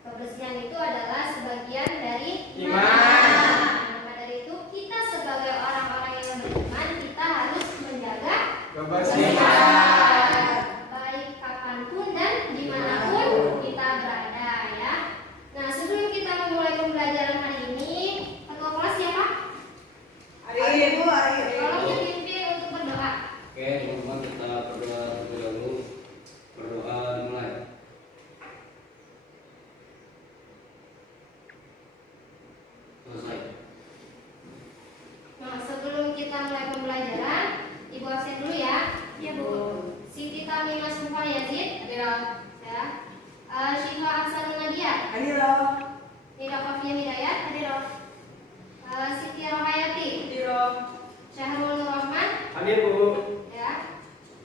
Kebersihan itu adalah sebagian dari iman. Maka dari itu kita sebagai orang-orang yang beriman, kita harus menjaga Kebersihan. baik kapanpun dan dimanapun kita berada ya. Nah, sebelum kita memulai pembelajaran hari ini, ketua kelas siapa? Arif. Tolong dipimpin untuk berdoa. Oke, teman-teman, kita berdoa terlebih dahulu. Berdoa dimulai. Selesai. Nah, sebelum kita mulai pembelajaran, Ibu absen dulu ya. Iya, Bu. Siti Tamimah Sumpah Yazid. Hadir. Ya. Syifa Aksanul Nadia. Hadir. Nida Kafiyah Hidayat. Hadir. Siti Rohayati. Hadir. Syahrul Nur Rahman. Hadir, Bu. Ya.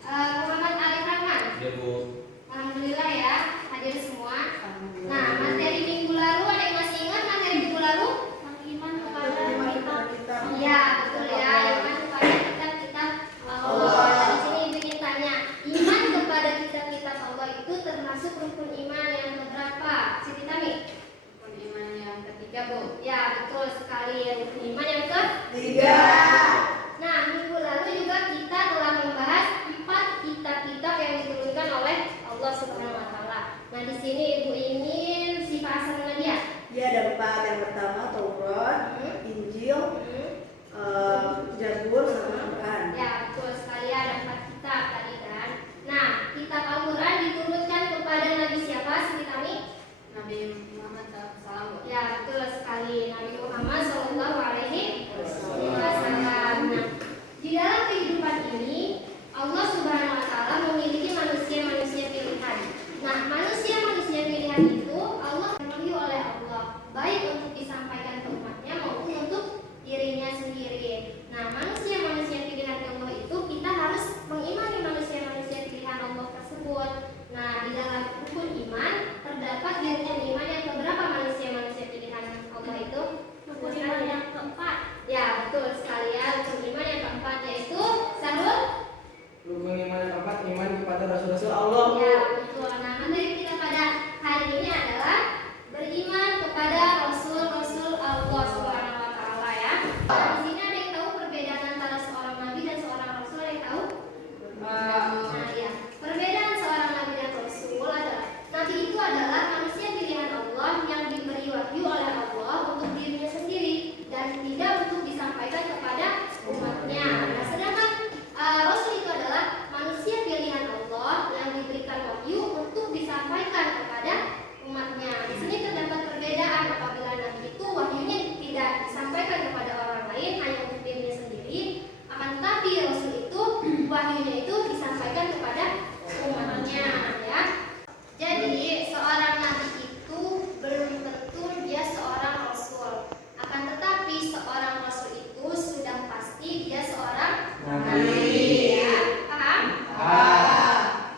Muhammad Arif Rahman. Ya, Bu. Alhamdulillah ya, hadir semua. Nah, materi minggu lalu ada yang masih ingat materi minggu lalu? Iman kepada kita. Iya, betul ya. Iman kepada kitab Allah. Di sini Ibu ingin tanya, iman kepada kitab Allah itu termasuk rukun iman yang keberapa? Siti Tami? Rukun iman yang ketiga, Bu. Ya, betul sekali. Rukun iman yang Tiga. Nah, minggu lalu juga kita telah membahas 4 kitab-kitab yang diturunkan oleh Allah Subhanahu wa taala. Nah, di sini Ibu ingin sifat asal Nadia. Ya, ada 4. Yang pertama Taurat, Injil, Zabur, sama Al-Quran. Ya, betul sekali ada 4 kitab tadi kan. Nah, kitab Al-Quran diturunkan kepada Nabi siapa? Siti Tami? Nabi Muhammad SAW, Bu. Ya, betul sekali. Nabi Muhammad Shallallahu Alaihi Wasallam. Nah, di dalam kehidupan ini Allah Subhanahu Wa Taala memiliki manusia-manusia pilihan. Nah, manusia-manusia pilihan itu Allah dipanggil oleh Allah, baik untuk disampaikan ke umatnya maupun untuk dirinya sendiri. Nah, manusia-manusia pilihan Allah itu kita harus mengimani manusia-manusia pilihan Allah tersebut. Nah, di dalam rukun iman terdapat di rukun iman yang keberapa manusia-manusia pilihan Allah itu? Rukun iman yang keempat. Ya, betul sekali ya. Rukun iman yang keempat yaitu Sahrul. Rukun iman yang keempat, iman kepada Rasul-Rasul Allah. Ya, betul. Nah, materi kita pada hari ini adalah beriman kepada Rasul-Rasul Allah Subhanahu wa taala ya. Nah, di sini ada yang tahu perbedaan antara seorang nabi dan seorang rasul, yang tahu? Nah, ya. Perbedaan seorang nabi dan rasul adalah nabi itu adalah manusia pilihan Allah yang diberi wahyu oleh Allah untuk dirinya sendiri dan tidak untuk disampaikan kepada umatnya. Nah, sedangkan rasul itu adalah manusia pilihan Allah yang diberikan wahyu untuk disampaikan kepada umatnya. Di sini terdapat perbedaan apabila nabi itu wahyunya tidak disampaikan kepada orang lain, hanya untuk dirinya sendiri. Akan tetapi rasul itu wahyunya itu disampaikan kepada umatnya ya. Jadi seorang nabi itu belum tentu dia seorang rasul. Akan tetapi seorang rasul itu sudah pasti dia seorang nabi ya. Paham?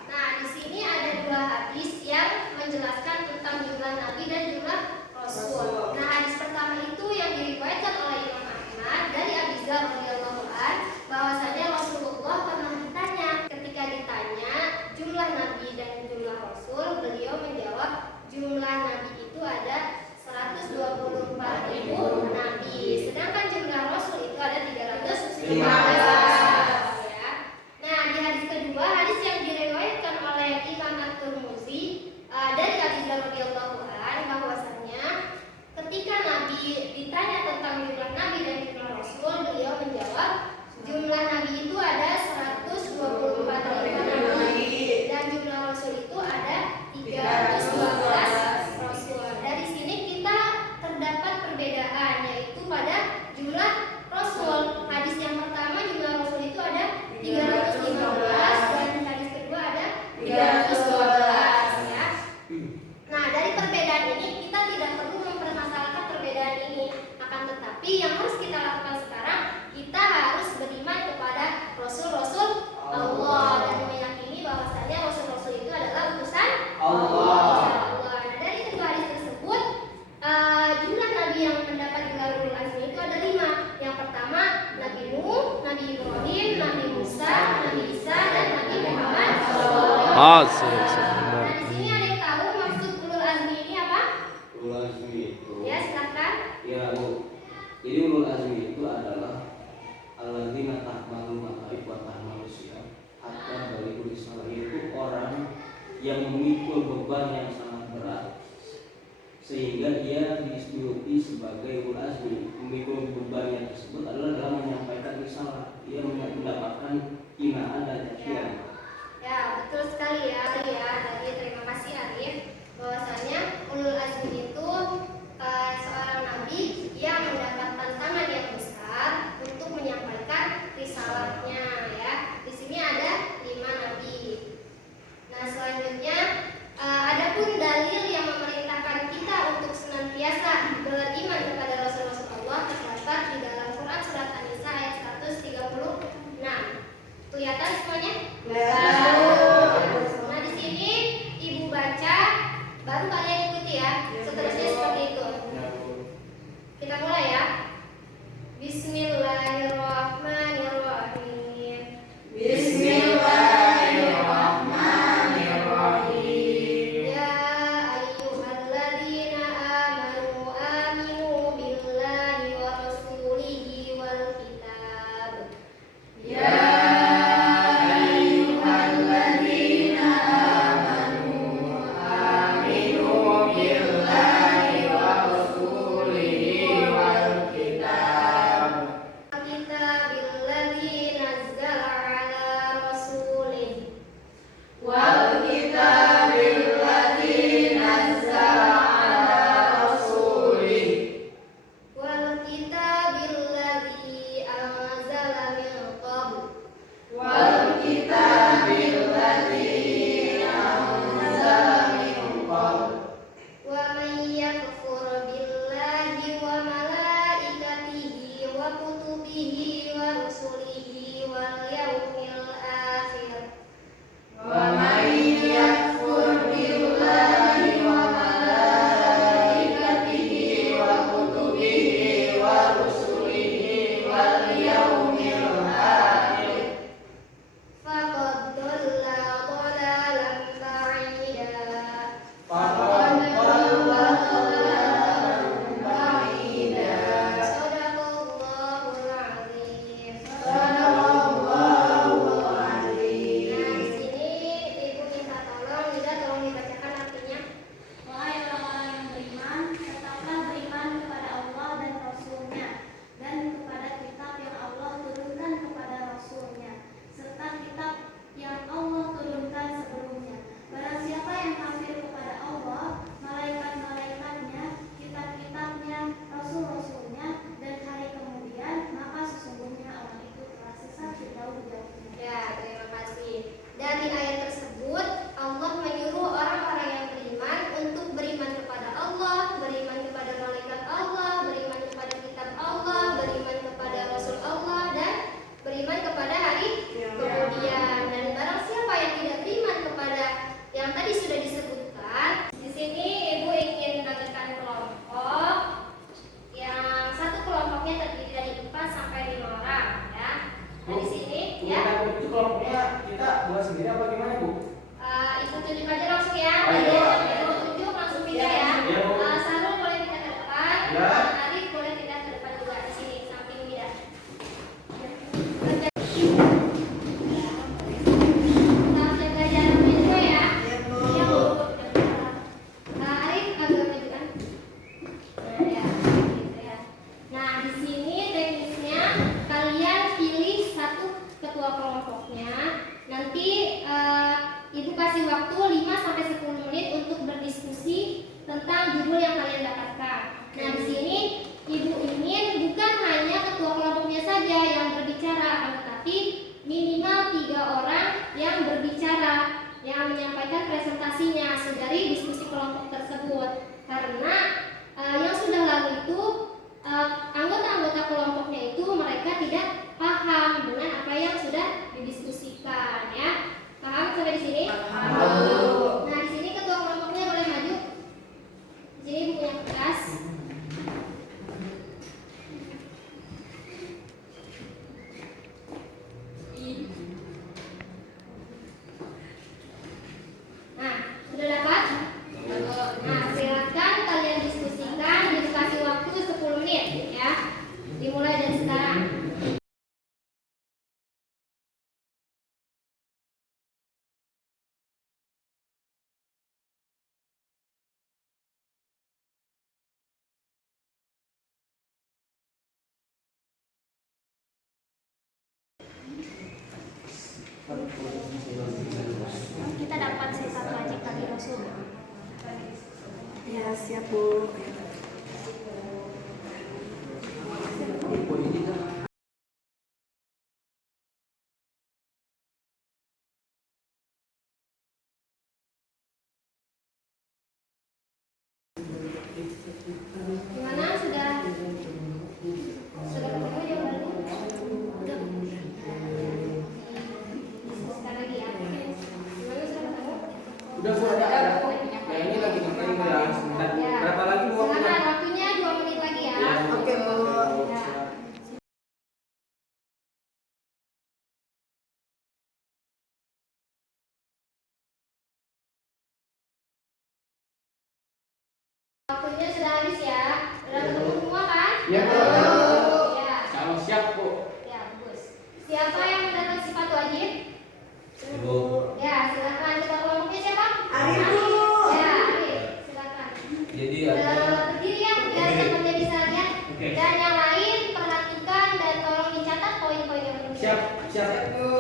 Nah, di sini ada 2 hadis yang menjelaskan tentang jumlah nabi dan jumlah rasul. Nah, hadis pertama itu yang diriwayatkan oleh Imam Ahmad dari Abi Dzar radhiyallahu anhu bahwasanya Rasulullah pernah ditanya. Ketika ditanya jumlah nabi dan jumlah rasul, beliau menjawab jumlah nabi itu ada 124.000 nabi, sedangkan jumlah rasul itu ada 315 ya. Nah, di hadis kedua, hadis yang diriwayatkan oleh Imam At-Tirmidzi dari Abi Dzar radhiyallahu anhu bahwasanya ketika Nabi ditanya tentang jumlah nabi dan jumlah rasul, beliau menjawab jumlah nabi itu ada 124.000 nabi dan jumlah rasul itu ada 312 rasul. Dari sini kita terdapat perbedaan yaitu pada jumlah rasul. Hadis yang pertama jumlah rasul itu ada 315 dan hadis kedua ada 312 ya. Nah, dari perbedaan ini kita tidak perlu mempermasalahkan perbedaan ini. Akan tetapi yang harus kita lakukan sekarang, kita harus beriman kepada rasul-rasul Allah dan meyakini bahwasanya rasul-rasul itu adalah utusan Allah. Nah, dari kedua hadis tersebut, jumlah nabi yang mendapat gelar ulul azmi itu ada 5. Yang pertama Nabi Nuh, Nabi Ibrahim, Nabi Musa, Nabi Isa dan Nabi Muhammad. Nah, di sini ada yang tahu maksud ulul azmi ini apa? beban yang sangat berat sehingga dia dijuluki sebagai ulul azmi. Memikul bebannya tersebut adalah dalam menyampaikan risalah. Ia mendapatkan hinaan dan cacian. Ya, betul sekali ya. Tadi terima kasih Arif. Bahwasanya ulul azmi itu seorang nabi yang mendapat tantangan yang besar untuk menyampaikan risalahnya ya. Di sini ada 5 nabi. Nah, selanjutnya adapun dalil yang memerintahkan kita untuk senantiasa beriman kepada Rasul-Rasul Allah terdapat di dalam Quran surat An-Nisa ayat 136. Kelihatan semuanya? Nah, di sini Ibu baca, baru kalian ikuti ya. Seterusnya seperti itu. Kita mulai ya. Bismillahirrahmanirrahim. Bismillahirrahmanirrahim. Ya ayyuhalladzina amanu aminu billahi wa rasulihi wal kitab. Ya ayyuhalladzina amanu aminu billahi wa rasulihi wal kitab. Kitabilladzi nazzala ala rasulih. Wal kitabilladzi nazzala ala rasulih. Wal kitabilladzi anzala min qabl. Wal kitabilladzi anzala min qabl. Wa man yakfur billahi wa malaikatihi wa kutubihi wa rusulihi wal yawmil akhir. Wa man yakfur billahi wa malaikatihi wa kutubihi wa rusulihi wal yawmil akhir. Faqad dhalla dhalalan ba'ida. Faqad dhalla dhalalan ba'ida. Shadaqallahul azim. Shadaqallahul Nah, azim. di sini Ibu minta tolong Lida tolong dibacakan artinya. Wahai orang-orang yang beriman, tetaplah beriman kepada Allah dan Rasul-Nya, dan kepada kitab yang Allah turunkan kepada Rasul-Nya, serta kitab yang Allah turunkan sebelumnya. Barang siapa yang kafir kepada Allah, malaikat-malaikatnya, kitab-kitabnya, Rasul-Rasulnya, dan hari kemudian, maka sesungguhnya orang itu telah sesat sejauh-jauhnya. Ya, terima kasih. Dari ayat tersebut, Allah menyuruh orang-orang yang beriman untuk beriman kepada Allah, beriman kepada malaikat Allah, beriman kepada kitab Allah, beriman kepada Rasul Allah, dan beriman kepada hari kemudian. Dan barang siapa yang tidak beriman kepada yang tadi sudah disebutkan, di sini Ibu ingin bagikan kelompok yang satu kelompoknya terdiri dari 4 sampai 5 orang ya. Nah, di sini ya. Itu kelompoknya kita buat sendiri apa gimana, Bu? Ikut tunjuk aja langsung ya. Ayo. Ikut tunjuk langsung pindah ya. Iya, Bu. Sarul boleh pindah ke depan. Ya. Arif boleh pindah ke depan juga di sini samping Mida. Kita jaga jaraknya juga ya. Iya, Bu. Arif agak majukan. Nah, ya, gitu ya. Nah, di sini teknisnya kalian pilih satu ketua kelompoknya. Nanti Ibu kasih waktu 5 sampai 10 menit untuk berdiskusi tentang judul yang kalian dapatkan. Nah, di sini Ibu ingin bukan hanya ketua kelompoknya saja yang berbicara, akan tetapi minimal 3 orang yang berbicara, yang menyampaikan presentasinya hasil dari diskusi kelompok tersebut. Karena yang sudah lalu itu anggota-anggota kelompoknya itu mereka tidak paham dengan apa yang sudah didiskusikan ya. Paham sampai di sini? Paham. Nah, di sini ketua kelompoknya boleh maju. Di sini Ibu punya kertas. Nah, sudah dapat? Nah, silakan kalian Rasul. Ya, siap Bu. Gimana, sudah ketemu jawabannya? Udah. Sekali lagi ya. Gimana, sudah ketemu? Udah Bu, ada. Ya ini lagi ngeprint ya. Sebentar. Ya. Berapa lagi Bu? Silakan, waktunya 2 menit lagi ya. Ya. Oke, Bu. Ya. Waktunya sudah habis ya. Sudah ketemu semua kan? Ya, Bu. Ya. Kalau siap Bu. Ya, bagus. Siapa yang mendapat sifat wajib? Ibu. Ya, silakan. Kita kelompoknya siapa? Arif Bu. Ya, Arif. Silakan. Jadi ada Berdiri ya, biar teman-teman bisa lihat. Oke. Dan yang lain perhatikan dan tolong dicatat poin-poin yang penting. Siap Bu.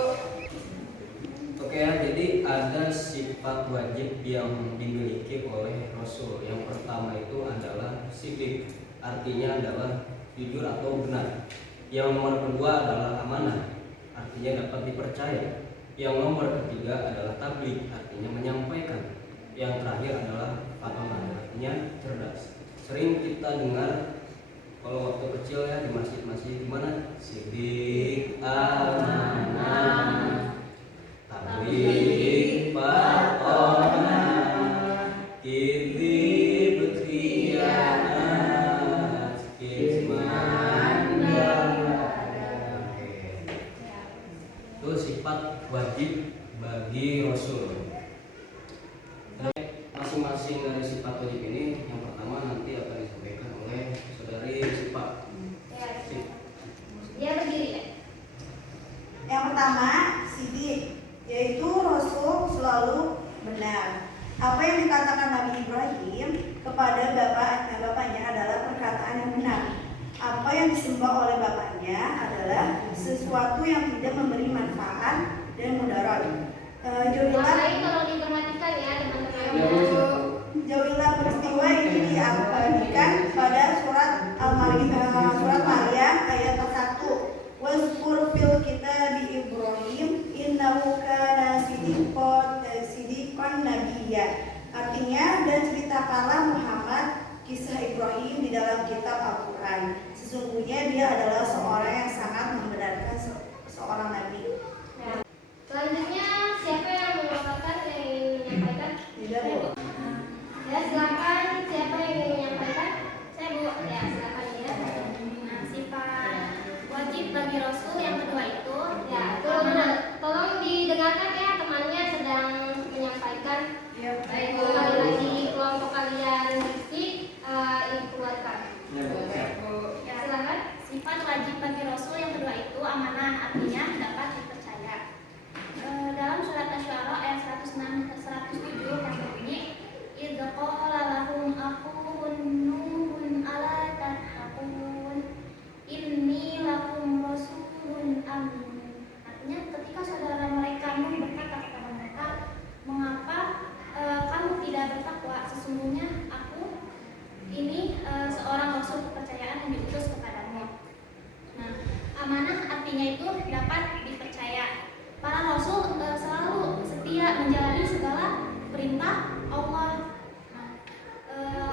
Oke ya, jadi ada sifat wajib yang dimiliki oleh Rasul. Yang pertama itu adalah sidik, artinya adalah jujur atau benar. Yang nomor kedua adalah amanah, artinya dapat dipercaya. Yang nomor ketiga adalah tabligh, artinya menyampaikan. Yang terakhir adalah fahamah, artinya cerdas. Sering kita dengar kalau waktu kecil ya di masjid-masjid gimana? Sidik, amanah, tabligh, fahamah, kizib, khianat, kitman, itu sifat wajib bagi Rasul. Masing-masing dari sifat wajib ini yang pertama nanti akan disampaikan oleh saudari Sipa. Ya, dia berdiri ya. Yang pertama, sidik, yaitu Rasul selalu benar. Apa yang dikatakan Nabi Ibrahim kepada bapaknya adalah perkataan yang benar. Apa yang disembah oleh bapaknya adalah sesuatu yang tidak memberi manfaat dan mudarat. Lain tolong diperhatikan ya teman-teman. Jauhilah peristiwa ini diabadikan pada surat Maryam ayat 1. Wazkur fil kitab Ibrahim innahu kana siddiqan nabiyya. Artinya, dan ceritakanlah Muhammad kisah Ibrahim di dalam kitab Al-Quran. Sesungguhnya dia adalah seorang yang sangat membenarkan seorang nabi. Ya. Selanjutnya siapa yang melaporkan yang ingin menyampaikan? Tidak Bu. Ya, silakan. Siapa yang ingin menyampaikan? Saya Bu. Ya, silakan ya. Nah, sifat wajib bagi Rasul yang kedua itu Ya, tolong didengarkan ya, temannya sedang menyampaikan. Ya. Baik, kembali lagi kelompok kalian Rizky keluarkan. Ya Bu. Siap. ya, Silakan. sifat wajib bagi Rasul yang kedua itu amanah, artinya dapat dipercaya. Dalam surat Asy-Syu'ara ayat 107 kata bunyi idz qala lahum aquhum nuhun ala tattaqun inni lakum rasulun amin. Artinya ketika saudara mereka Nuh berkata kepada mereka, mengapa kamu tidak bertakwa? Sesungguhnya aku ini seorang rasul kepercayaan yang diutus kepadamu. Nah, amanah artinya itu dapat dipercaya. Para rasul selalu setia menjalani segala perintah Allah. Nah,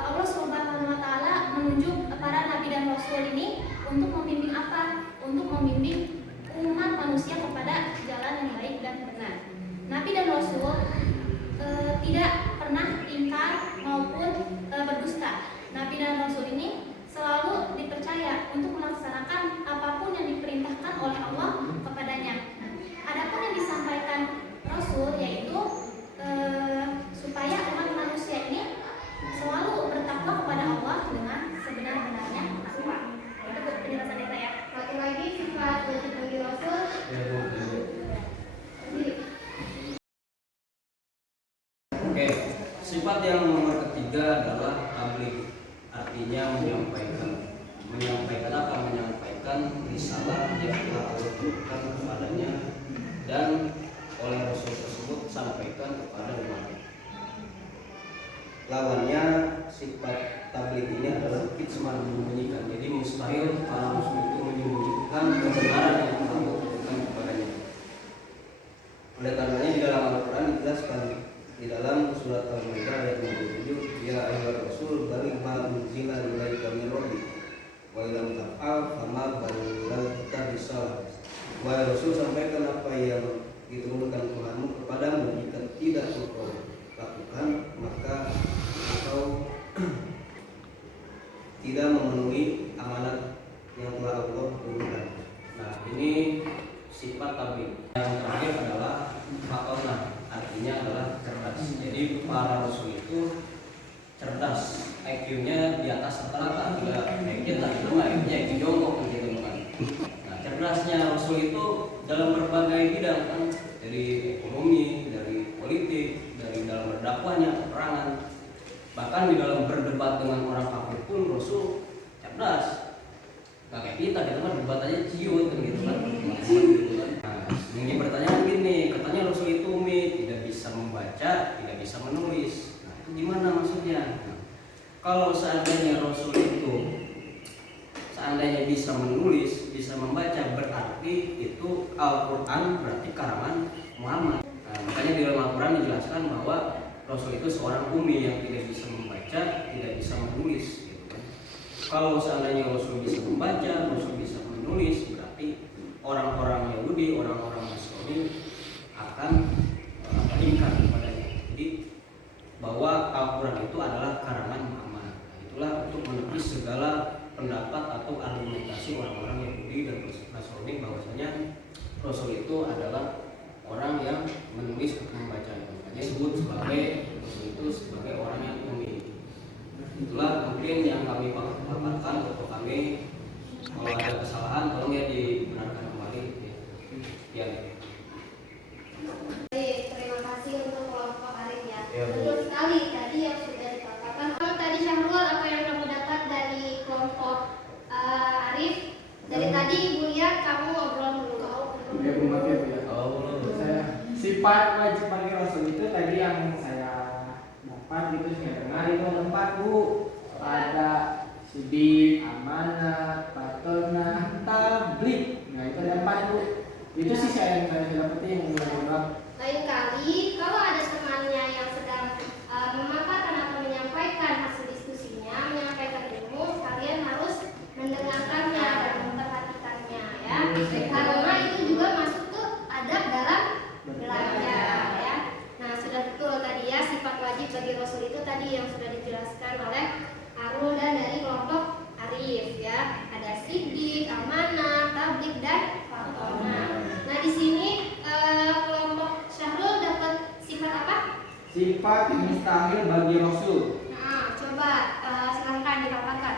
Allah Subhanahu wa taala menunjuk para nabi dan rasul ini untuk membimbing apa? Untuk membimbing umat manusia kepada jalan yang baik dan benar. Nabi dan rasul tidak pernah ingkar maupun berdusta. Nabi dan rasul ini selalu dipercaya untuk melaksanakan apapun yang diperintahkan oleh Allah kepadanya. Adapun yang disampaikan Rasul yaitu supaya umat manusia ini selalu bertakwa kepada Allah dengan sebenar-benarnya takwa. Itu penjelasan dari saya. Lagi-lagi sifat wajib bagi Rasul. Ya Bu. Berdiri. Oke, sifat yang nomor ketiga adalah tabligh, artinya menyampaikan risalah yang telah Allah turunkan kepadanya dan oleh Rasul tersebut sampaikan kepada umatnya. lawannya sifat tabligh ini adalah kitman, menyembunyikan. Jadi mustahil para rasul itu menyembunyikan kebenaran yang telah diberikan kepadanya. Oleh karenanya di dalam Al-Quran dijelaskan di dalam surat Al-Maidah ayat 57, ya ayyuhar rasul baligh ma unzila ilaika min rabbik wa illam taf'al fama ballaghta risalah. Wahai Rasul, sampaikan apa yang diturunkan Tuhanmu kepadamu. Jika tidak engkau lakukan, maka engkau tidak memenuhi amanat yang telah Allah turunkan. Nah, ini sifat tabligh. Yang terakhir adalah fatonah, artinya adalah cerdas. Jadi para rasul itu cerdas, IQ-nya di atas rata-rata. Tidak IQ tak cuma IQ-nya IQ jongkok gitu kan. Nah, cerdasnya rasul itu dalam berbagai bidang kan, dari ekonomi, dari politik, dari dalam berdakwahnya, peperangan, bahkan di dalam berdebat dengan orang kafir pun rasul cerdas. Gak kayak kita mah debat aja ciut kan gitu kan. Nah, yang pertanyaan gini, katanya rasul itu umi, tidak bisa membaca, tidak bisa menulis. Nah, itu gimana maksudnya? Nah, kalau seandainya rasul itu seandainya bisa menulis, bisa membaca, berarti itu Al-Quran berarti karangan Muhammad. Nah, makanya di dalam Al-Quran dijelaskan bahwa Rasul itu seorang ummi yang tidak bisa membaca, tidak bisa menulis gitu kan. Kalau seandainya Rasul bisa membaca, Rasul bisa menulis, berarti orang-orang Yahudi, orang-orang Nasrani akan ingkar kepadanya. Jadi bahwa Al-Quran itu adalah karangan Muhammad. Nah, itulah untuk menepis segala pendapat atau argumentasi orang-orang Yahudi dan Nasrani bahwasanya Rasul itu adalah orang yang menulis atau membaca. Makanya disebut sebagai Rasul itu sebagai orang yang ummi. Itulah mungkin yang kami paparkan untuk kami. Kalau ada kesalahan tolong ya dibenarkan kembali. Ya. Baik, terima kasih untuk kelompok Arif ya. Ya, Bu. Betul sekali tadi yang sudah dipaparkan. Kalau tadi Syahrul, apa yang kamu dapat dari kelompok Arif? Dari tadi Ibu lihat kamu ngobrol dulu. Ya Bu, maaf ya Bu ya. Oh, Saya sifat wajib bagi Rasul itu tadi yang saya dapat gitu, saya dengar itu ada 4 Bu. Ada sidik, amanah, patonah, tabligh. Nah itu ada 4 Bu. Itu sih saya dapetin yang benar. Lain kali kalau ada temannya yang sedang memaparkan atau menyampaikan hasil diskusinya, menyampaikan ilmu, kalian harus mendengarkannya dan memperhatikannya ya. Karena itu juga masuk ke adab dalam belajar ya. Nah, sudah betul tadi ya, sifat wajib bagi Rasul itu tadi yang sudah dijelaskan oleh Arul dan dari kelompok Arif ya. Ada sidik, amanah, tabligh dan fatonah. Nah, di sini kelompok Syahrul dapat sifat apa? Sifat mustahil bagi Rasul. Nah, coba silahkan dipaparkan.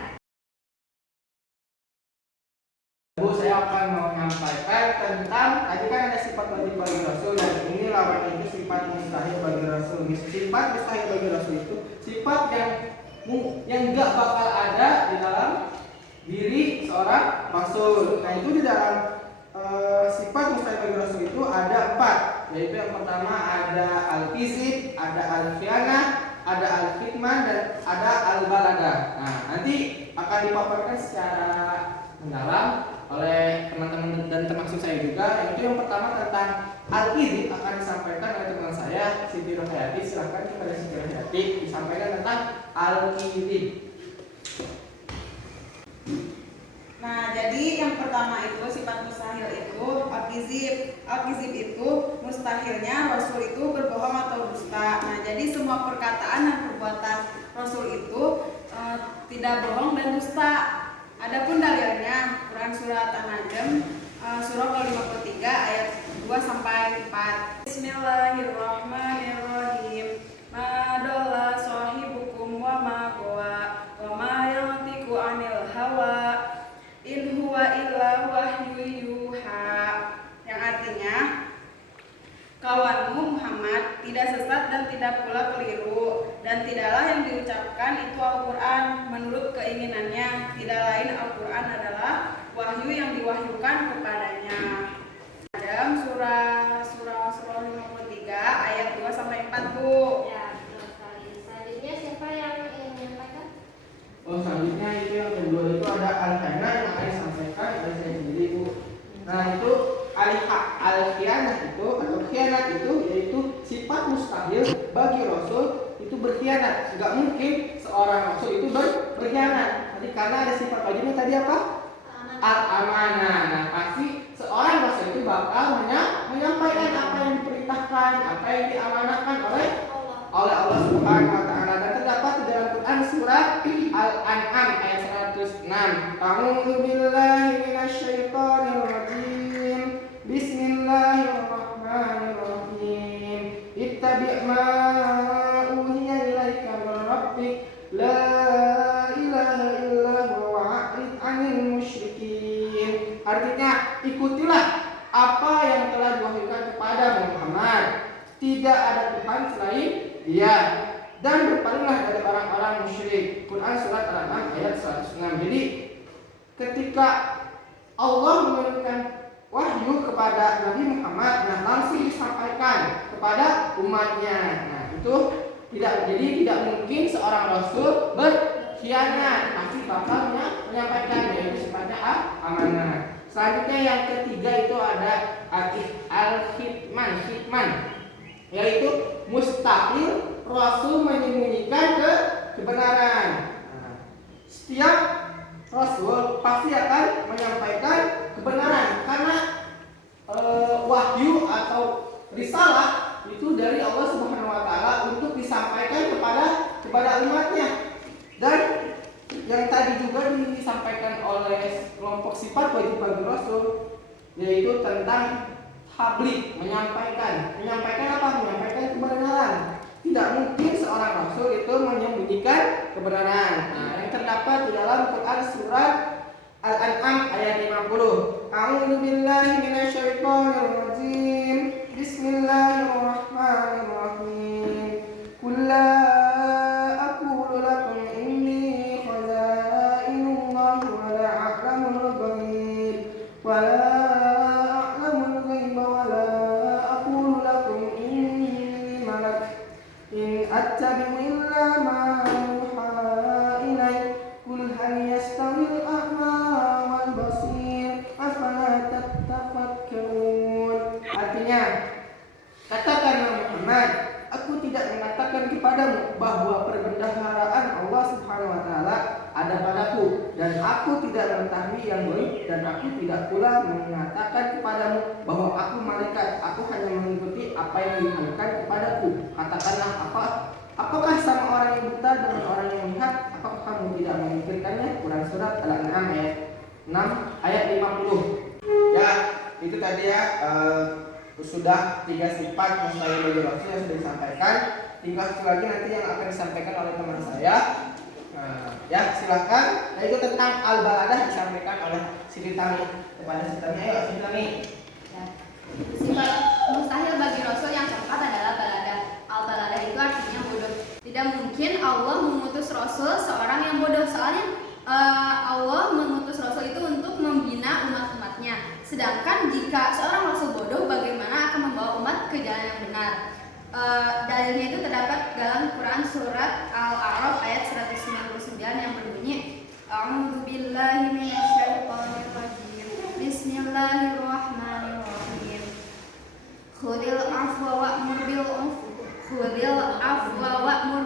Bu, saya akan menyampaikan tentang tadi kan ada sifat wajib bagi Rasul dan ini lawan itu sifat mustahil bagi Rasul. Sifat mustahil bagi Rasul itu sifat yang enggak bakal ada di dalam diri seorang Rasul. Nah itu di dalam sifat mustahil bagi Rasul itu ada 4, yaitu yang pertama ada al-kizib, ada al-khianah, ada al-kitman dan ada al-balaghah. Nah nanti akan dipaparkan secara mendalam oleh teman-teman dan termasuk saya juga. Yang pertama tentang al-kizib akan disampaikan oleh teman saya Siti Rohayati. Silakan kepada Siti Rohayati disampaikan tentang al-kizib. Nah, jadi yang pertama itu sifat mustahil itu al-kizib. Al-kizib itu mustahilnya Rasul itu berbohong atau dusta. Nah, jadi semua perkataan dan perbuatan Rasul itu tidak bohong dan dusta. Adapun dalilnya Quran surat An-Najm surah ke-53 ayat 2 sampai 4. Bismillahirrahmanirrahim. Ma dalla sahibukum wa ma huwa wa ma yantiqu 'anil hawa in huwa illa wahyu yuha. Yang artinya kawanmu Muhammad tidak sesat dan tidak pula keliru, dan tidaklah yang diucapkan itu Al-Quran menurut keinginannya, tidak lain Al-Quran adalah wahyu yang diwahyukan kepadanya. Dalam surah 53 ayat 2 sampai 4 Bu. Ya, betul sekali. Selanjutnya siapa seorang rasul itu berkhianat. Tadi karena ada sifat wajibnya tadi apa? Al-amanah. Nah, pasti seorang rasul itu bakal menyampaikan apa yang diperintahkan, apa yang diamanahkan oleh Allah Subhanahu wa taala. Dan terdapat di dalam Quran surat Al-An'am ayat 106. A'udzu billahi minasyaitonir rajim. Bismillahirrahmanirrahim. Ittabi' ma uhiya ilaika min rabbik la ilaha illa huwa wa'rid 'anil musyrikin. Artinya, ikutilah apa yang telah diwahyukan kepada Muhammad. Tidak ada Tuhan selain Dia, dan berpalinglah dari orang-orang musyrik. Quran surat Al-An'am ayat 106. Jadi ketika Allah menurunkan wahyu kepada Nabi Muhammad, nah langsung disampaikan kepada umatnya. Nah, itu tidak mungkin seorang rasul berkhianat, pasti bakal menyampaikan, yaitu sifatnya amanah. Selanjutnya yang ketiga itu ada al-khitman, yaitu mustahil rasul menyembunyikan kebenaran. Nah, setiap rasul pasti akan menyampaikan kebenaran karena wahyu atau risalah itu dari Allah Subhanahu wa taala untuk disampaikan kepada umatnya. Dan yang tadi juga disampaikan oleh kelompok sifat wajib bagi rasul, yaitu tentang tabligh, menyampaikan apa? Menyampaikan kebenaran. Tidak mungkin seorang rasul itu menyembunyikan kebenaran. Nah, yang terdapat di dalam Quran surat Al-An'am ayat 50. A'udzu billahi minasyaitonir rajim. Bismillahirrahmanirrahim. Qul la aqulu lakum inni khazainullah wa la a'lamul ghaib wa la a'lamul ghaiba wa la aqulu lakum inni malak in attabi'u illa ma yuha ilai. Qul hal yastawil a'ma wal basir afala tattafakkarun. Artinya, katakanlah Muhammad, aku tidak mengatakan kepadamu bahwa perbendaharaan Allah Subhanahu wa taala ada padaku, dan aku tidak mengetahui yang gaib, dan aku tidak pula mengatakan kepadamu bahwa aku malaikat. Aku hanya mengikuti apa yang diwahyukan kepadaku. Katakanlah, apakah sama orang yang buta dengan orang yang melihat? Apakah kamu tidak memikirkannya? Quran surat Al-An'am ayat 6 ayat 50. Ya, itu tadi ya sudah 3 sifat mustahil bagi rasul yang sudah disampaikan. Tinggal satu lagi nanti yang akan disampaikan oleh teman saya. Ya, silakan. Nah, itu tentang al-baladah disampaikan oleh Siti Tami. Kepada Siti Tami, ayo Siti Tami. Ya. Sifat mustahil bagi rasul yang keempat adalah baladah. Al-baladah itu artinya bodoh. Tidak mungkin Allah mengutus rasul seorang yang bodoh. Soalnya Allah mengutus rasul itu untuk membina umat-umatnya. Sedangkan jika seorang rasul bodoh, bagaimana akan membawa umat ke jalan yang benar? Dalilnya itu terdapat dalam Quran surat Al-A'raf ayat 199 yang berbunyi, A'udzu billahi minasyaitonir rajim. Bismillahirrahmanirrahim. Khudil afwa wa'mur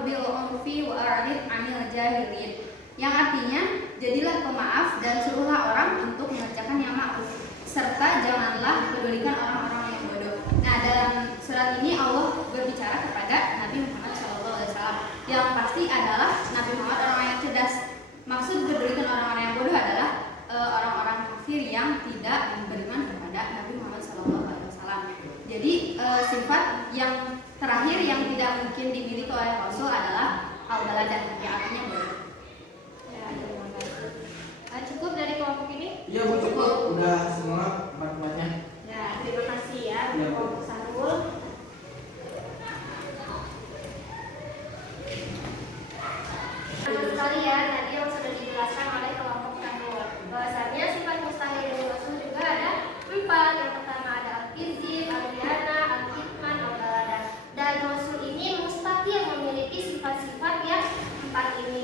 bil urfi wa'rid 'anil jahilin. Yang artinya, jadilah pemaaf dan suruhlah orang untuk mengerjakan yang ma'ruf, serta janganlah pedulikan orang-orang yang bodoh. Nah, dalam surat ini Allah berbicara kepada Nabi Muhammad SAW. Yang pasti adalah Nabi Muhammad orang yang cerdas. Maksud pedulikan orang-orang yang bodoh adalah orang-orang kafir yang tidak beriman kepada Nabi Muhammad SAW. Jadi sifat yang terakhir yang tidak mungkin dimiliki oleh Rasul adalah al-baladah, yang artinya bodoh. Cukup dari kelompok ini? Iya Bu, cukup. Udah semua maknanya. Ya, terima kasih ya Ya, Bu. kelompok Sarul. Teman sekali ya, tadi yang sudah dijelaskan oleh kelompok Sarul. Bahwasannya sifat mustahil dari Rasul juga ada 4. Yang pertama ada al-kizib, al-khiyana, al-kitman, al-baladah. Dan Rasul ini mustahil memiliki sifat-sifat yang 4 ini.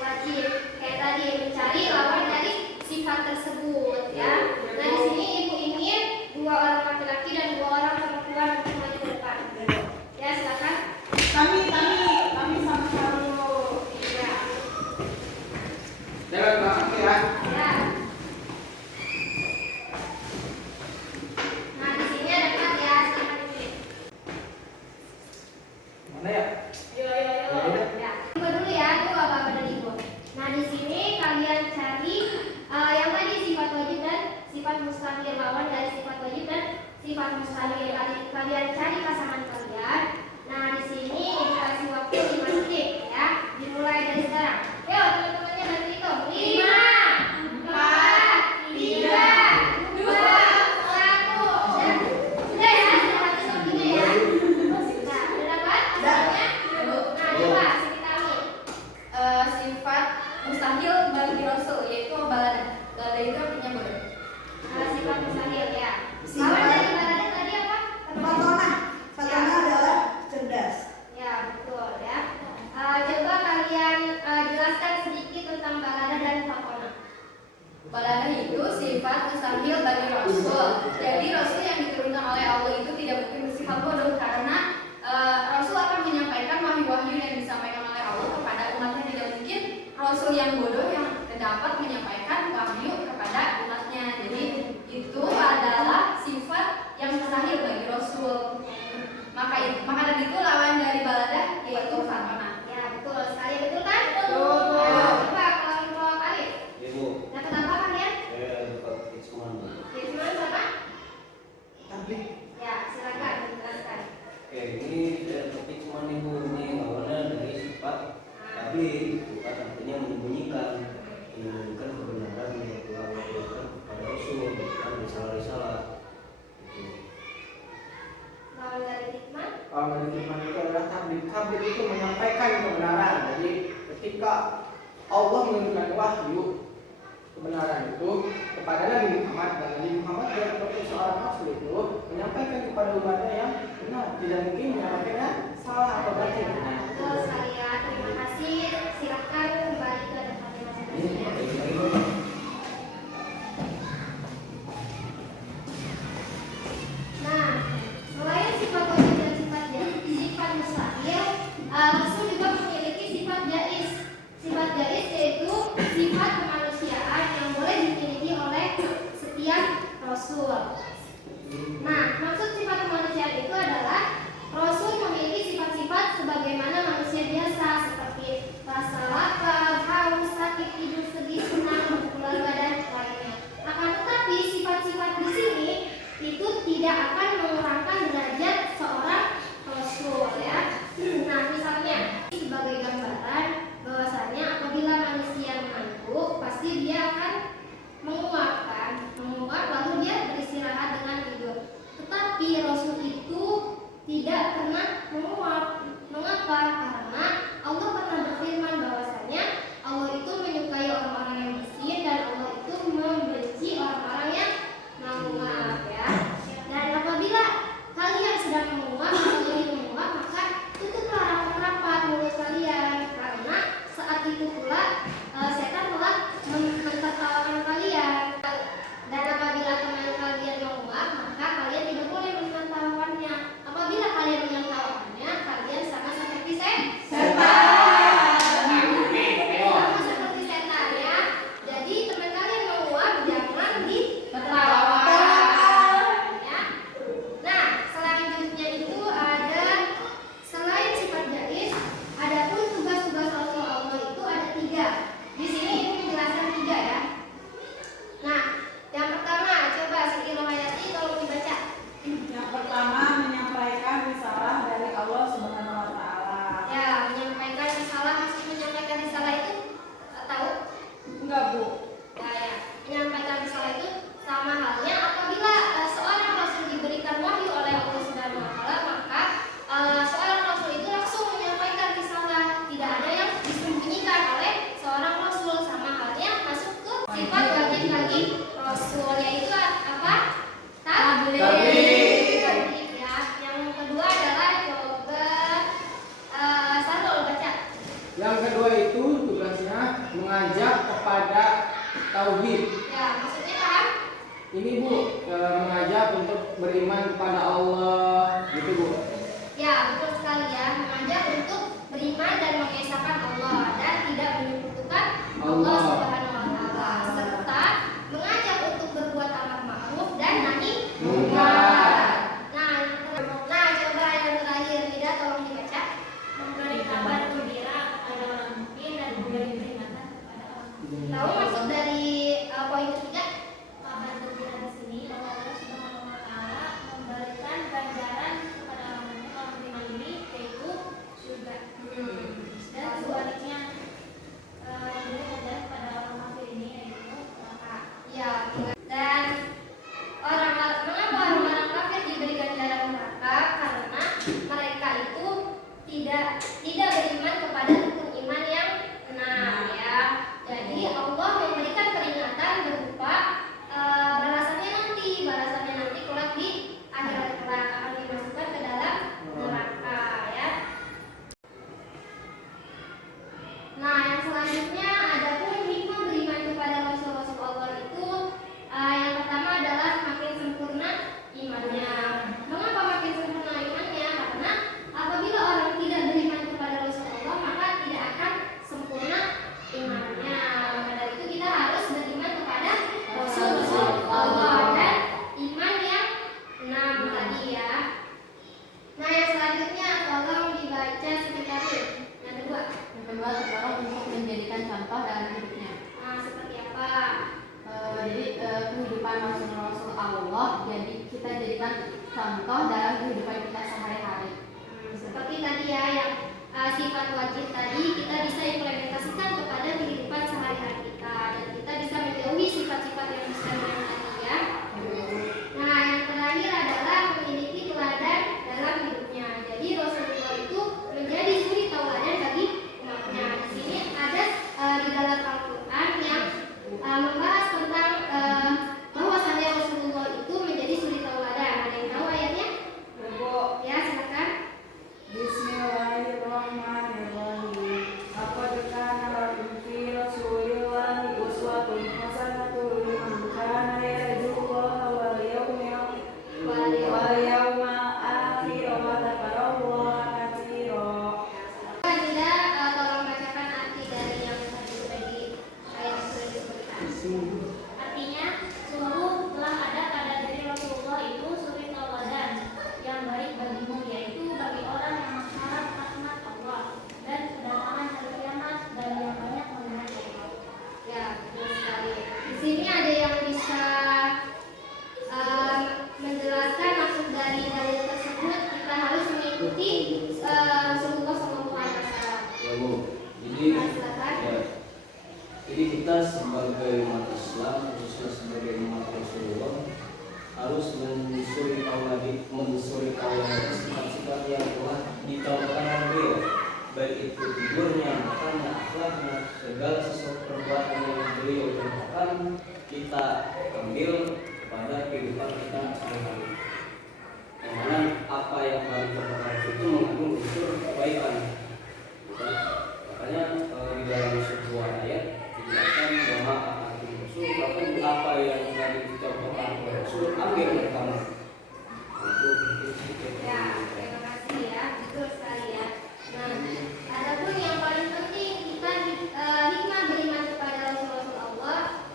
wajib. Kayak tadi mencari lawan dari sifat tersebut ya. Nah di sini ibu ingin 2 orang laki-laki dan 2 orang perempuan untuk maju ke depan. Ya silakan. Kami sama-sama dulu. Ya. Jalan belakang ya. Ya. Nah di sini ada 4 ya. Silakan dipilih. Mana ya? Ya. Coba dulu ya, itu apa dari ibu. Nah di sini kalian cari yang tadi sifat wajib dan sifat mustahil, lawan dari sifat wajib dan sifat mustahil. Kalian cari pasangan kalian. Nah di sini ibu kasih waktu 5 detik ya. Dimulai dari sekarang. Yo teman-temannya bantu hitung. 5, 4, 3, 2, 1. Sudah ya, sudah habis waktunya ya. Nah, udah dapat hasilnya? Nah, coba kita ambil. Sifat mustahil bagi Rasul yaitu balada. Balada itu artinya bodoh. Sifat mustahil ya. Lawan dari balada tadi apa? Fatona adalah cerdas. Ya, betul ya. Coba kalian jelaskan sedikit tentang balada dan fatona. Balada itu sifat mustahil bagi Rasul. Jadi Rasul yang diturunkan oleh Allah itu tidak mungkin bersifat bodoh karena Rasul akan menyampaikan wahyu-wahyu yang disampaikan oleh Allah kepada umatnya. Tidak mungkin Rasul yang bodoh yang dapat menyampaikan wahyu kepada umatnya. Jadi itu adalah sifat yang mustahil bagi Rasul. Maka dari itu lawan dari balada yaitu fatona. Ya, betul sekali. Betul kan? Betul. Nah, coba kalau Alif. Ibu, Dapat apa kalian? saya dapat X1. Ya, cuma sama? Tapi Ya, silakan jelaskan. Oke, ini saya dapat X1 ibu. Ini lawannya dari sifat tapi bukan artinya menyembunyikan kebenaran yang telah dilakukan kepada Rasul, bukan risalah-risalah. Lawan dari hikmah. kalau dari firman itu adalah tablik. Tablik itu menyampaikan kebenaran. Jadi ketika Allah menurunkan wahyu kebenaran itu kepada Nabi Muhammad, dan Nabi Muhammad sebagai seorang rasul itu menyampaikan kepada umatnya yang benar, tidak mungkin menyampaikannya salah atau batil. Nah, Betul sekali ya. Terima kasih. Silakan kembali ke tempatnya masing-masing ya. Nah, selain sifat wajib dan sifat mustahil, Rasul juga memiliki sifat jaiz. Sifat jaiz yaitu sifat kemanusiaan yang boleh dimiliki oleh setiap Rasul. Nah, maksud sifat kemanusiaan itu adalah Rasul memiliki sifat-sifat sebagaimana manusia biasa seperti rasa lapar, haus, sakit, tidur, sedih, senang, berkeluarga dan lainnya. Akan tetapi sifat-sifat di sini itu tidak akan mengurangkan derajat seorang Rasul ya. Nah, misalnya sebagai gambaran bahwasanya apabila manusia mengantuk pasti dia akan menguap lalu dia beristirahat dengan tidur. Tetapi Rasul itu tidak pernah menguap. Mengapa? Karena Allah pernah berfirman bahwasanya Allah itu menyukai orang-orang yang bersih dan Allah itu membenci orang-orang yang menguap ya. Dan apabila kalian sedang menguap atau ingin menguap, maka tutuplah rapat-rapat mulut kalian karena saat itu pula setan telah mentertawakan kalian. Dan apabila teman kalian menguap, maka kalian tidak boleh menertawakannya. Apabila kalian menertawakannya, kalian sama seperti setan. Sama seperti setan ya. Jadi teman kalian menguap, jangan ditertawakan. Ya. Nah, selanjutnya itu ada selain sifat jaiz, adapun tugas-tugas Rasul Allah itu ada 3. Di sini ibu menjelaskan 3 ya. Nah, yang pertama coba Siti Rohayati kalau dibaca. Yang pertama menyampaikan risalah dari Allah Subhanahu wa taala. Ya, menyampaikan risalah, maksud menyampaikan risalah itu tahu? Enggak, Bu. Ya. Menyampaikan risalah itu sama halnya apabila seorang rasul diberikan wahyu oleh Allah Subhanahu wa taala, maka seorang rasul itu langsung menyampaikan risalah. Tidak ada yang disembunyikan oleh seorang rasul mengajak kepada tauhid. Ya, maksudnya paham? Ini Bu, mengajak untuk beriman kepada Allah, gitu Bu. Ya, betul sekali ya. Mengajak untuk beriman dan mengesahkan Allah dan tidak menyekutukan Allah Subhanahu wa taala, serta mengajak untuk berbuat amar ma'ruf dan nahi munkar. Nah, coba yang terakhir, Nida tolong dibaca. Memberi kabar gembira kepada orang mukmin dan memberi peringatan kepada orang kafir. Tahu maksud dari poin ketiga? Kabar gembira di sini Allah Subhanahu wa taala memberikan ganjaran kepada orang mukmin orang beriman ini yaitu surga. Dan sebaliknya memberi ganjaran kepada orang kafir ini yaitu neraka. Ya, dan mengapa orang-orang kafir diberi ganjaran neraka? Karena mereka itu tidak beriman kepada rukun iman yang 6 ya. Jadi Allah memberikan peringatan berupa balasannya nanti kelak di akhirat kelak akan dimasukkan ke dalam neraka ya. Nah, yang selanjutnya adapun hikmah beriman kepada Rasul-Rasul Allah itu yang pertama adalah makin sempurna imannya. Mengapa makin sempurna imannya? Karena apabila orang tidak beriman kepada Rasul Allah maka tidak akan sempurna imannya. Maka dari itu kita harus beriman kepada Rasul-Rasul Allah dan iman yang 6 tadi ya. Nah, yang selanjutnya tolong dibaca sekitarnya. Yang kedua. Yang kedua, terdorong untuk menjadikan contoh dalam hidupnya. Nah, seperti apa? Jadi kehidupan Rasul Allah, jadi kita jadikan contoh dalam kehidupan kita sehari-hari. Seperti tadi ya, yang sifat wajib tadi kita bisa implementasikan kepada kehidupan sehari-hari kita dan kita bisa menjauhi sifat-sifat yang mustahil tadi ya. Nah, yang terakhir adalah memiliki teladan dalam hidupnya. Jadi Rasulullah itu menjadi suri tauladan bagi umatnya. Di sini ada di dalam Al-Quran yang membahas tentang bahwasannya Rasulullah itu menjadi suri tauladan. Ada yang tahu ayatnya? Ya, silakan. Bismillahirrahmanirrahim. Laqad kana lakum fi Rasulillahi uswatun hasanatun liman kana yarjullaha wal yawmal akhir wa dzakarallaha katsiran. Anda tolong bacakan arti dari yang tadi sudah di ayat yang sudah disebutkan. Artinya, sungguh telah ada pada diri Rasulullah itu suri tauladan yang baik bagimu, yaitu bagi orang yang mengharap rahmat Allah dan kedatangan hari kiamat dan yang banyak mengingat Allah. Ya, betul sekali. Di sini ada yang bisa menjelaskan maksud dari dalil tersebut. Kita harus mengikuti Rasulullah SAW. Ya Bu, jadi Silakan. ya, jadi kita sebagai umat Islam, khususnya sebagai umat Rasulullah, harus menyusuri tauladan sifat-sifat yang telah dicontohkan oleh beliau, baik itu tidurnya, makannya, akhlaknya, segala sesuatu perbuatan yang beliau contohkan kita ambil kepada kehidupan kita sehari-hari. Yang mana apa yang telah dicontohkan itu mengandung unsur kebaikan. Makanya di dalam sebuah ayat dijelaskan bahwa akan Rasul, bahkan apa yang tadi dicontohkan oleh Rasul ambil pertama. Ya, terima kasih ya. Betul sekali ya. Nah, adapun yang paling penting kita hikmah beriman kepada Rasul-Rasul Allah,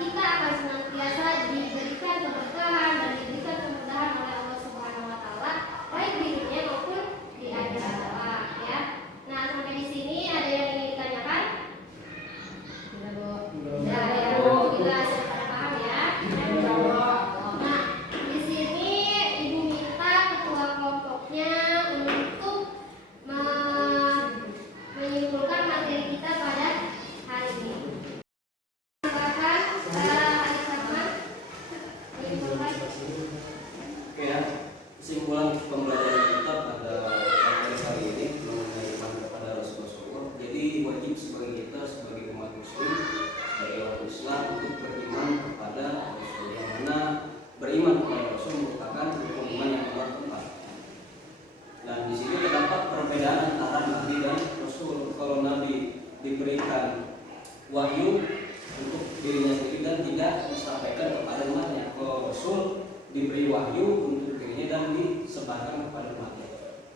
kita akan senantiasa diberikan keberkahan dan diberikan kemudahan oleh Allah Subhanahu wa taala baik di dunia maupun di akhirat kelak ya. Nah, sampai di sini ada yang ingin ditanyakan? Tidak, Bu. Ya, ya. Alhamdulillah sudah pada paham ya. Nah, di sini Ibu minta ketua kelompoknya untuk menyimpulkan materi kita pada hari ini. Silakan Adik Rahman menyimpulkan. Oke ya, kesimpulan pembelajaran kita pada materi kali ini mengenai iman kepada Rasulullah. Jadi wajib sebagai kita sebagai umat Muslim, sebagai orang Islam untuk beriman kepada Rasul, yang mana beriman kepada Rasul merupakan rukun iman yang keempat. Dan di sini terdapat perbedaan antara Nabi dan Rasul. Kalau Nabi diberikan wahyu untuk dirinya sendiri dan tidak disampaikan kepada umatnya. Kalau Rasul diberi wahyu untuk dirinya dan disebarkan kepada umatnya.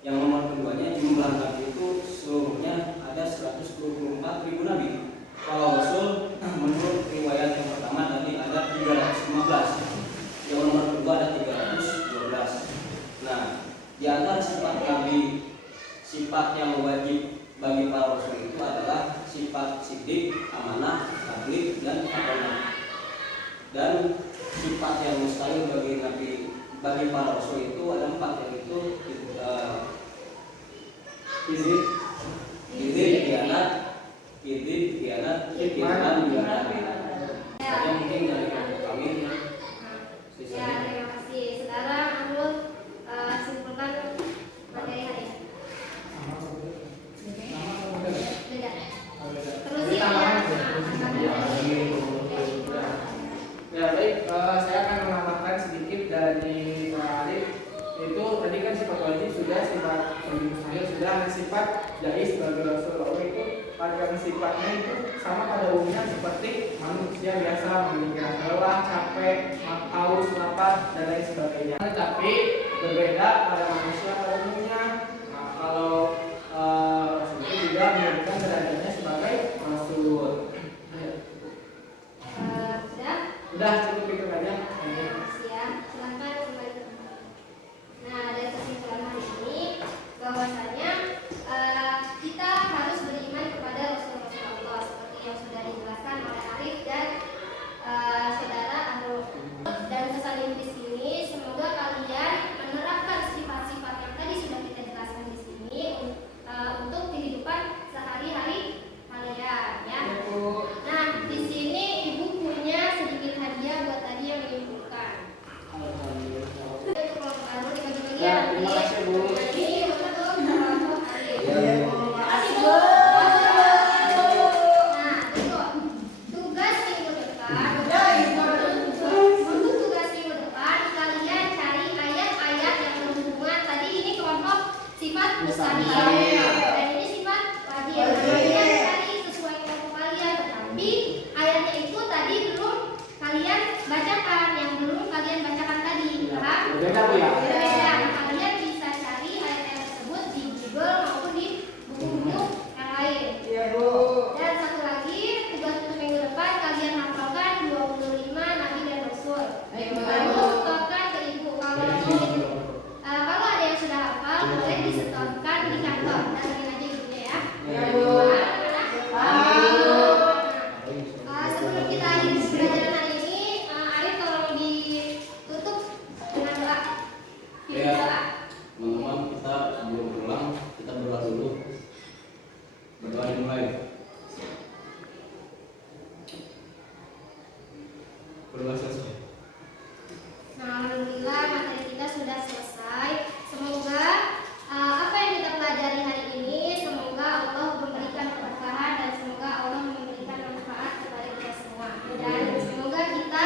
Yang nomor keduanya, jumlah nabi itu seluruhnya ada 124.000 nabi. Kalau Rasul menurut riwayat yang pertama tadi ada 315. Yang nomor kedua ada 312. Nah, di antara sifat nabi, sifat yang wajib bagi para rasul itu adalah sifat sidik, amanah, tabligh, dan amalan. Dan sifat yang mustahil bagi para rasul itu ada 4, yaitu khianat, kitman, Saya mungkin dari kami Ya, terima kasih. Sekarang Amrul simpulkan materi hari ini. Beda. Terus ya. Ya baik, saya akan menambahkan sedikit dari Arif. Itu tadi kan sifat wajib sudah, sifat mustahil sudah, ada sifat jais sebagai Rasul. Allah itu pada sifatnya itu sama pada umumnya seperti manusia biasa, memiliki rasa lelah, capek, haus, lapar, dan lain sebagainya. Tetapi berbeda pada manusia pada umumnya. Nah, kalau Rasul itu juga memberikan derajatnya sebagai Rasul. Udah cukup itu aja. Siap, silahkan kembali ke tempat. Nah, dari kesimpulan hari ini bahwasanya kita harus beriman kepada Rasul-Rasul Allah seperti yang sudah dijelaskan oleh Arif dan saudara Amrul. Dan pesan di sini, semoga kalian menerapkan sifat-sifat yang tadi sudah kita jelaskan di sini untuk kehidupan sehari-hari kalian, ya. Nah, di sini ibu punya sedikit hadiah buat tadi yang menyimpulkan. Untuk kelompok Amrul dibagi-bagi ya. Terima kasih, Bu. Ini untuk kelompok Arif. Makasih, Bu. Nah, tugas minggu depan. Untuk tugas minggu depan, kalian cari ayat-ayat yang berhubungan. Tadi ini kelompok sifat mustahil, dan ini sifat wajib. Kalian cari sesuai kelompok kalian, tetapi ayatnya itu tadi belum kalian bacakan, yang belum kalian bacakan tadi, paham? Berbeda, Bu, ya? Berbeda. Nah, kalian bisa cari ayat-ayat tersebut di Google maupun di buku-buku yang lain. Iya, Bu. Dan satu lagi, tugas untuk minggu depan kalian hafalkan 25 Nabi dan Rasul. Lalu setorkan ke ibu. Kalau ada yang sudah hafal, boleh disetorkan di kantor. Datangin aja ibunya ya. Iya, Bu. Sebelum kita akhiri pembelajaran hari ini, Arif tolong ditutup dengan doa. Ya, Doa. teman-teman, kita sebelum pulang kita berdoa dulu. Berdoa dimulai. Berdoa selesai. Nah, alhamdulillah materi kita sudah selesai. Semoga apa yang kita pelajari hari ini, semoga Allah memberikan keberkahan dan semoga Allah memberikan manfaat kepada kita semua. Dan semoga kita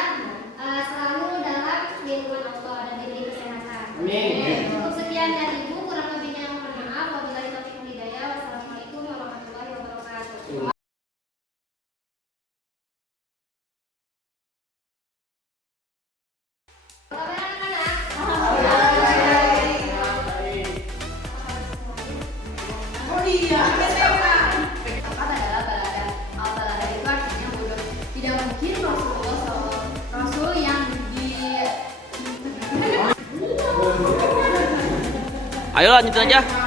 selalu dalam lindungan Allah dan diberi kesehatan. Amin. Cukup sekian dari Ibu, kurang lebihnya mohon maaf. Wabillahi taufiq wal hidayah. Wassalamualaikum warahmatullahi wabarakatuh. Apa anak-anak? Oh iya, Kata adalah balada. Al-balada itu artinya bodoh. Tidak mungkin Rasul yang Ayo lanjutin aja.